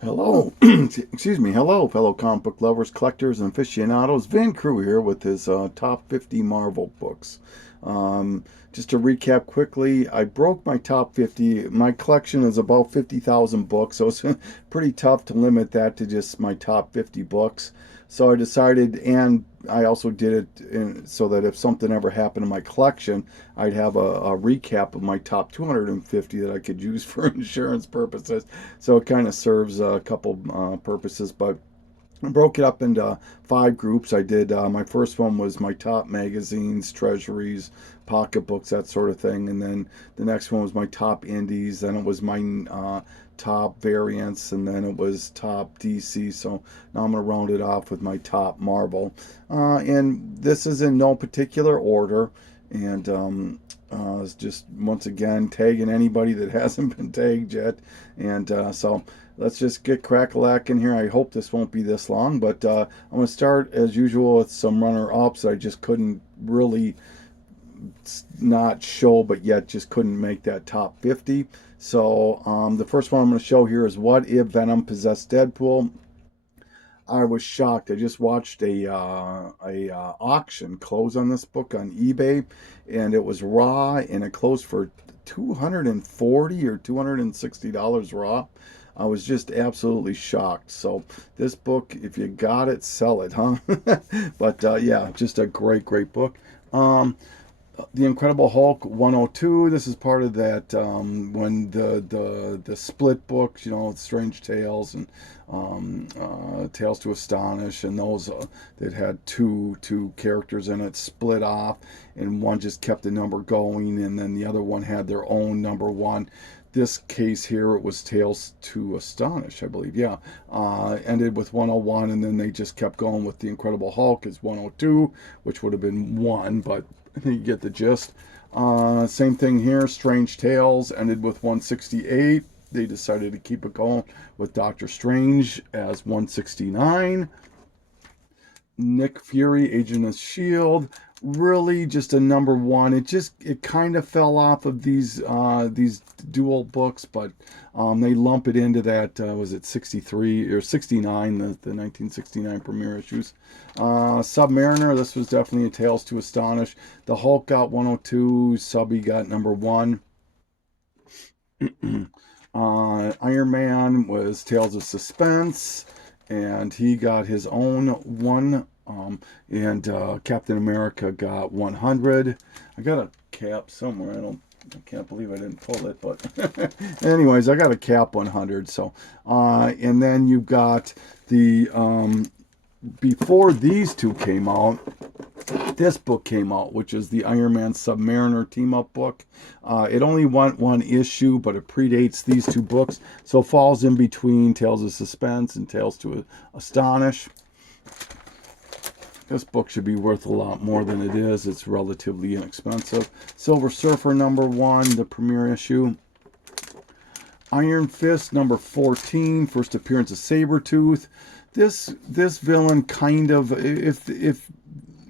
Hello, excuse me. Hello, fellow comic book lovers, collectors, and aficionados. Van Crew here with his top 50 Marvel books. Just to recap quickly, I broke my top 50. My collection is about 50,000 books, so it's pretty tough to limit that to just my top 50 books. So I decided, and I also did so that if something ever happened in my collection, I'd have a recap of my top 250 that I could use for insurance purposes. So it kind of serves a couple purposes, but I broke it up into five groups. I did my first one was my top magazines, treasuries, pocketbooks, that sort of thing, and then the next one was my top indies. Then it was my top variants, and then it was top DC. So now I'm going to round it off with my top Marvel, and this is in no particular order. And it's just once again tagging anybody that hasn't been tagged yet, and so let's just get crack-a-lack here. I hope this won't be this long, but I'm going to start as usual with some runner-ups I just couldn't really not show, but yet just couldn't make that top 50. So the first one I'm going to show here is What If Venom Possessed Deadpool. I was shocked. I just watched a auction close on this book on eBay, and it was raw, and it closed for $240 or $260 raw. I was just absolutely shocked. So this book, if you got it, sell it, huh? But yeah, just a great book. The Incredible Hulk 102. This is part of that when the split books, you know, Strange Tales and Tales to Astonish, and those that had two characters in it split off, and one just kept the number going, and then the other one had their own number one. This case here, it was Tales to Astonish, I believe. Yeah, ended with 101, and then they just kept going with the Incredible Hulk as 102, which would have been one, but I think you get the gist. Same thing here. Strange Tales ended with 168. They decided to keep it going with Doctor Strange as 169. Nick Fury, Agent of S.H.I.E.L.D., really just a number one. It kind of fell off of these dual books, but they lump it into that was it 63 or 69, the 1969 premiere issues. Submariner, this was definitely a Tales to Astonish. The Hulk got 102, Subby got number one. Iron Man was Tales of Suspense, and he got his own one. And Captain America got 100. I got a cap somewhere. I can't believe I didn't pull it, but anyways, I got a cap 100. So, and then you got the before these two came out, this book came out, which is the Iron Man Submariner team-up book. It only went one issue, but it predates these two books, so it falls in between Tales of Suspense and Tales to Astonish. This book should be worth a lot more than it is. It's relatively inexpensive. Silver Surfer number one, the premiere issue. Iron Fist number 14, first appearance of Sabretooth. This villain kind of, if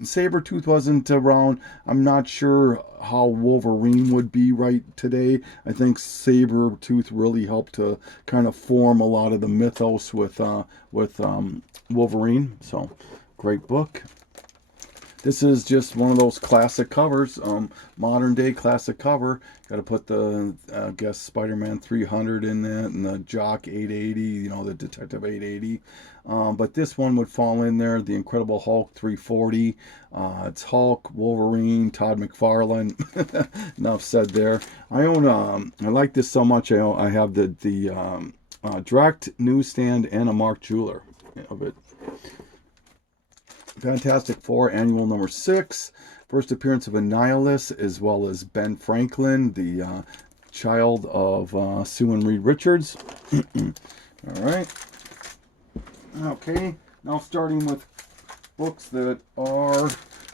Sabretooth wasn't around, I'm not sure how Wolverine would be right today. I think Sabretooth really helped to kind of form a lot of the mythos with Wolverine. So, great book. This is just one of those classic covers, modern day classic cover. Got to put the, I guess, Spider-Man 300 in that, and the Jock 880, you know, the Detective 880. But this one would fall in there, the Incredible Hulk 340. It's Hulk, Wolverine, Todd McFarlane. Enough said there. I like this so much, I have the direct newsstand and a Mark Jeweler of it. Fantastic Four Annual number 6. First appearance of Annihilus, as well as Ben Franklin, the child of Sue and Reed Richards. All right. Okay. Now starting with books that are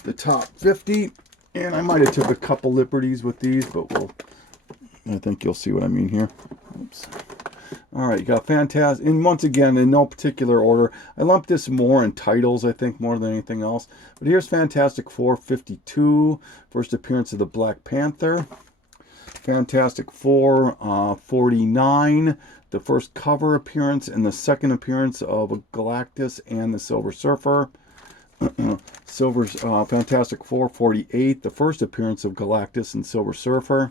the top 50. And I might have took a couple liberties with these, but I think you'll see what I mean here. Oops. All right, you got Fantastic, and once again, in no particular order. I lumped this more in titles, I think, more than anything else. But here's Fantastic Four 52, first appearance of the Black Panther. Fantastic Four 49, the first cover appearance and the second appearance of Galactus and the Silver Surfer. Fantastic Four 48, the first appearance of Galactus and Silver Surfer.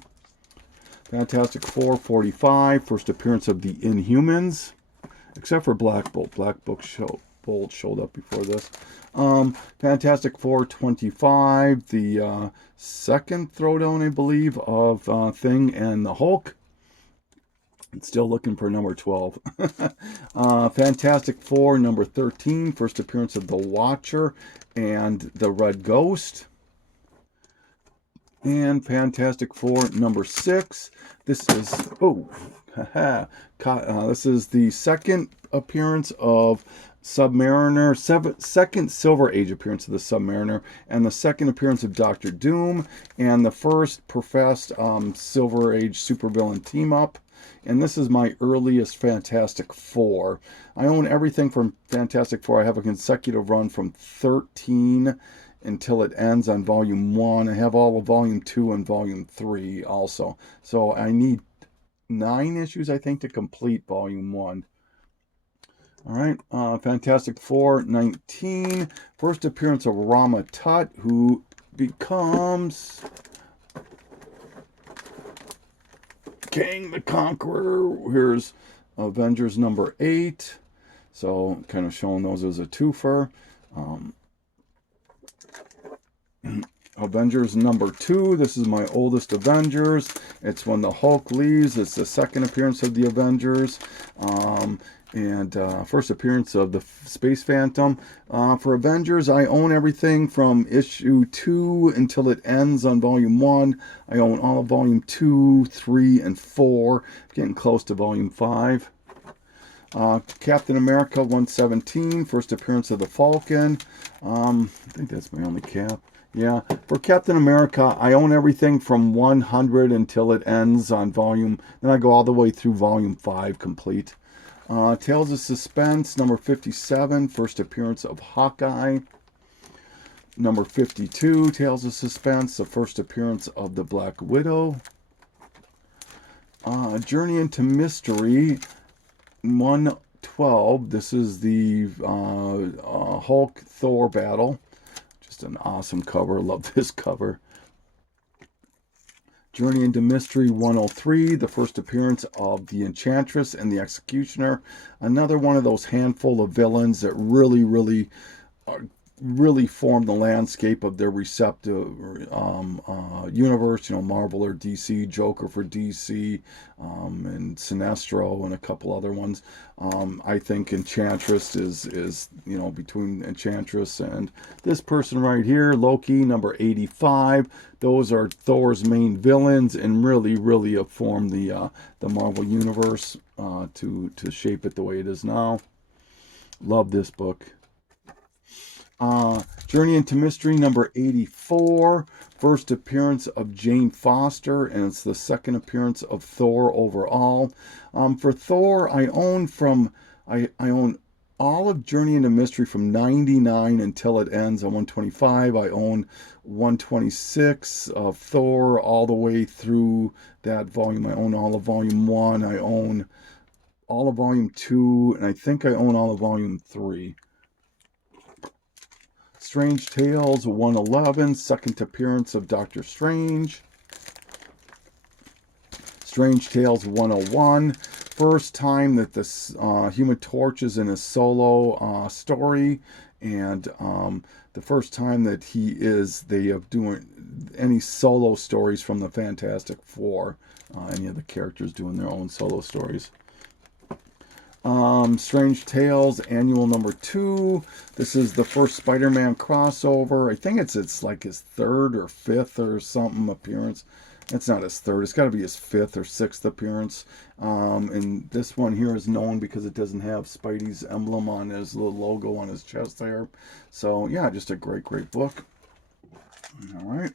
Fantastic Four 45, first appearance of the Inhumans, except for Black Bolt. Black Bolt showed up before this. Fantastic Four 25, the second throwdown, I believe, of Thing and the Hulk. Still looking for number 12. Fantastic Four number 13, first appearance of the Watcher and the Red Ghost. And Fantastic Four number 6. This is this is the second appearance of Submariner, second Silver Age appearance of the Submariner, and the second appearance of Doctor Doom, and the first professed Silver Age supervillain team up. And this is my earliest Fantastic Four. I own everything from Fantastic Four. I have a consecutive run from 13 until it ends on Volume 1. I have all of Volume 2 and Volume 3 also. So I need 9 issues, I think, to complete Volume 1. All right, Fantastic Four 19. First appearance of Rama Tut, who becomes Kang the Conqueror. Here's Avengers number 8. So kind of showing those as a twofer. Avengers number 2. This is my oldest Avengers. It's when the Hulk leaves. It's the second appearance of the Avengers. And first appearance of the Space Phantom. For Avengers, I own everything from issue 2 until it ends on Volume 1. I own all of Volume 2, 3, and 4. Getting close to Volume 5. Captain America 117, first appearance of the Falcon. I think that's my only cap. Yeah, for Captain America, I own everything from 100 until it ends on Volume. Then I go all the way through Volume 5 complete. Tales of Suspense, number 57, first appearance of Hawkeye. Number 52, Tales of Suspense, the first appearance of the Black Widow. Journey into Mystery, 112. This is the Hulk-Thor battle. Just an awesome cover. Love this cover. Journey into Mystery 103, the first appearance of the Enchantress and the Executioner. Another one of those handful of villains that really form the landscape of their receptive universe. You know, Marvel or DC, Joker for DC, and Sinestro and a couple other ones. I think Enchantress is you know, between Enchantress and this person right here, Loki, number 85. Those are Thor's main villains and really have formed the Marvel universe to shape it the way it is now. Love this book. Journey into Mystery number 84, first appearance of Jane Foster, and it's the second appearance of Thor overall. For Thor, I own all of Journey into Mystery from 99 until it ends on 125. I own 126 of Thor all the way through that volume. I own all of Volume 1. I own all of Volume 2, and I think I own all of Volume 3. Strange Tales 111, second appearance of Doctor Strange. Strange Tales 101, first time that this Human Torch is in a solo story, and the first time that they are doing any solo stories from the Fantastic Four, any of the characters doing their own solo stories. Strange Tales Annual number 2. This is the first Spider-Man crossover. I think it's like his 3rd or 5th or something appearance. It's not his 3rd. It's got to be his 5th or 6th appearance. And this one here is known because it doesn't have Spidey's emblem on his little logo on his chest there. So yeah, just a great book. All right.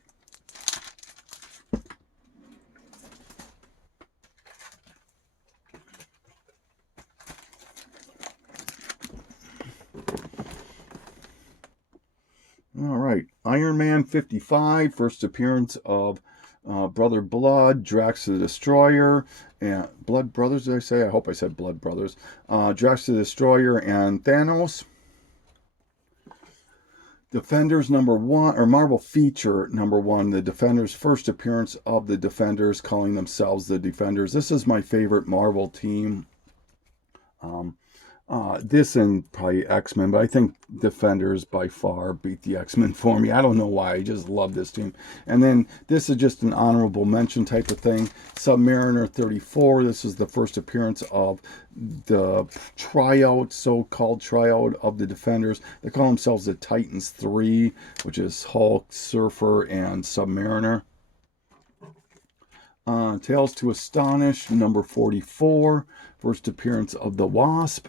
All right, Iron Man 55, first appearance of Brother Blood, Drax the Destroyer, and Blood Brothers, did I say? I hope I said Blood Brothers. Drax the Destroyer and Thanos. Defenders #1, or Marvel Feature #1, the Defenders, first appearance of the Defenders, calling themselves the Defenders. This is my favorite Marvel team. This and probably X-Men, but I think Defenders by far beat the X-Men for me. I don't know why. I just love this team. And then this is just an honorable mention type of thing. Submariner 34. This is the first appearance of the tryout, so-called tryout of the Defenders. They call themselves the Titans 3, which is Hulk, Surfer, and Submariner. Tales to Astonish, #44. First appearance of the Wasp.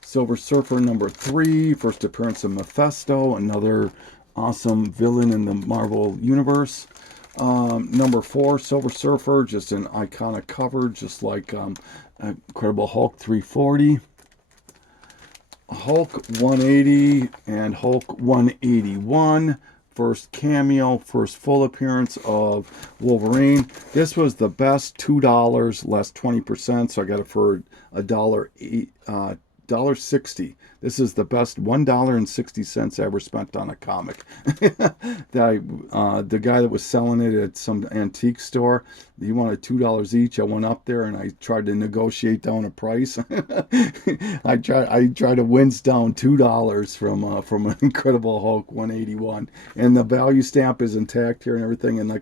Silver Surfer #3, first appearance of Mephisto, another awesome villain in the Marvel Universe. #4, Silver Surfer, just an iconic cover, just like Incredible Hulk 340. Hulk 180 and Hulk 181. First cameo, first full appearance of Wolverine. This was the best, $2, less 20%, so I got it for $1.60. This is the best $1.60 I ever spent on a comic. The guy that was selling it at some antique store, he wanted $2 each. I went up there and I tried to negotiate down a price. I tried to wince down $2 from an Incredible Hulk 181, and the value stamp is intact here and everything. And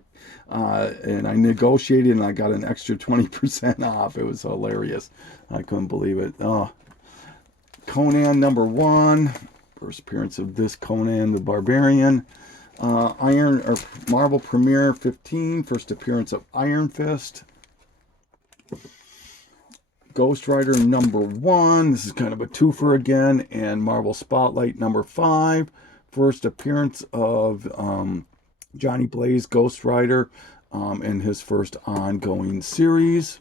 and I negotiated and I got an extra 20% off. It was hilarious. I couldn't believe it. Conan #1, first appearance of this Conan the Barbarian. Marvel Premiere 15, first appearance of Iron Fist. Ghost Rider #1, this is kind of a twofer again, and Marvel Spotlight #5, first appearance of Johnny Blaze, Ghost Rider, in his first ongoing series.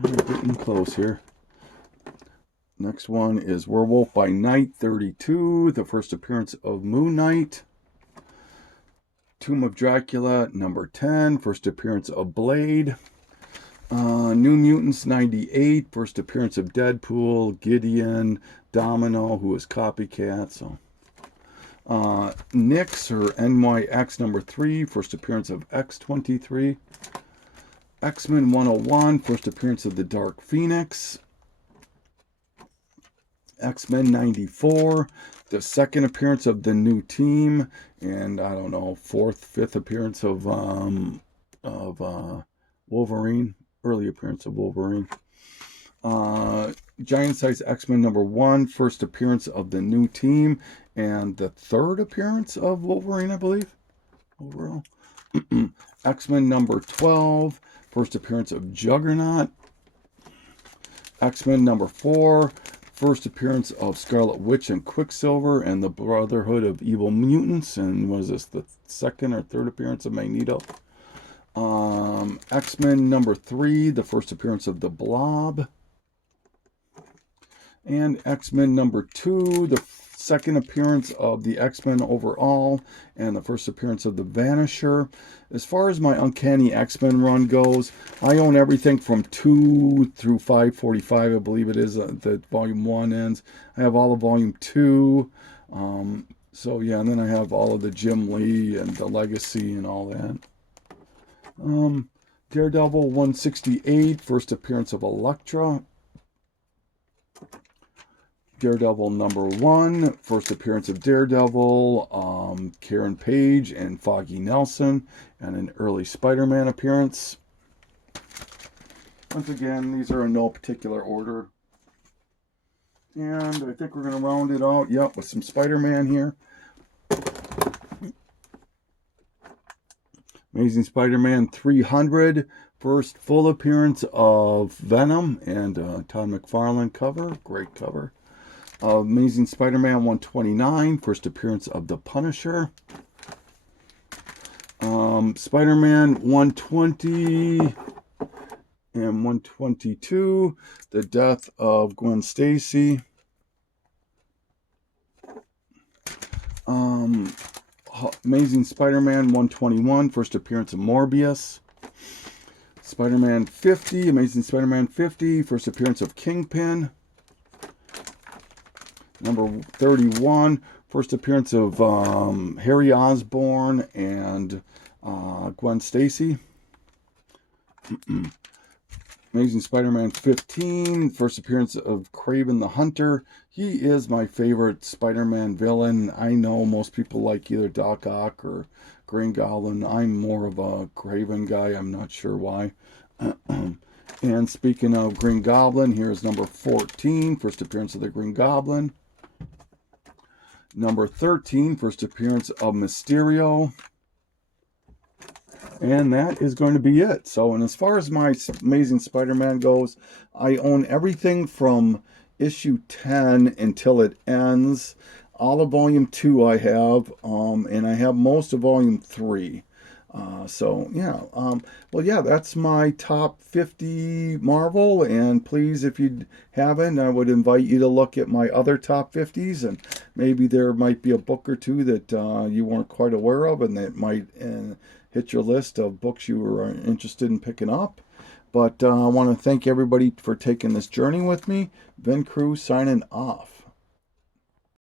We're getting close here. Next one is Werewolf by Night 32, the first appearance of Moon Knight. Tomb of Dracula #10, first appearance of Blade. New Mutants 98, first appearance of Deadpool, Gideon, Domino, who is Copycat. So Nyx, or NYX #3, first appearance of X-23. X-Men 101, first appearance of the Dark Phoenix. X-Men 94, the second appearance of the new team, and I don't know, fifth appearance of Wolverine, early appearance of Wolverine. Giant Size X-Men #1, first appearance of the new team, and the third appearance of Wolverine, I believe, overall. X-Men #12, first appearance of Juggernaut. X-Men #4, first appearance of Scarlet Witch and Quicksilver and the Brotherhood of Evil Mutants. And what is this, the second or third appearance of Magneto? X-Men #3, the first appearance of the Blob. And X-Men #2, the second appearance of the X-Men overall, and the first appearance of the Vanisher. As far as my Uncanny X-Men run goes, I own everything from 2 through 545, I believe it is, that Volume 1 ends. I have all of Volume 2. So yeah, and then I have all of the Jim Lee and the Legacy and all that. Daredevil 168, first appearance of Elektra. Daredevil #1, first appearance of Daredevil, Karen Page and Foggy Nelson, and an early Spider-Man appearance. Once again, these are in no particular order. And I think we're going to round it out, yep, with some Spider-Man here. Amazing Spider-Man 300, first full appearance of Venom and Todd McFarlane cover, great cover. Amazing Spider-Man 129, first appearance of the Punisher. Spider-Man 120, And 122, The Death of Gwen Stacy. Amazing Spider-Man 121, first appearance of Morbius. Spider-Man 50, Amazing Spider-Man 50, first appearance of Kingpin. Number 31, first appearance of Harry Osborn and Gwen Stacy. Amazing Spider-Man 15, first appearance of Kraven the Hunter. He is my favorite Spider-Man villain. I know most people like either Doc Ock or Green Goblin. I'm more of a Kraven guy. I'm not sure why. And speaking of Green Goblin, here's number 14, first appearance of the Green Goblin. Number 13, first appearance of Mysterio. And that is going to be it. So, and as far as my Amazing Spider-Man goes, I own everything from issue 10 until it ends. All of volume 2 I have, and I have most of volume 3. Well, yeah, that's my top 50 Marvel. And please, if you haven't, I would invite you to look at my other top 50s. And maybe there might be a book or two that you weren't quite aware of, and that might hit your list of books you were interested in picking up. But I want to thank everybody for taking this journey with me. Vin Crew signing off.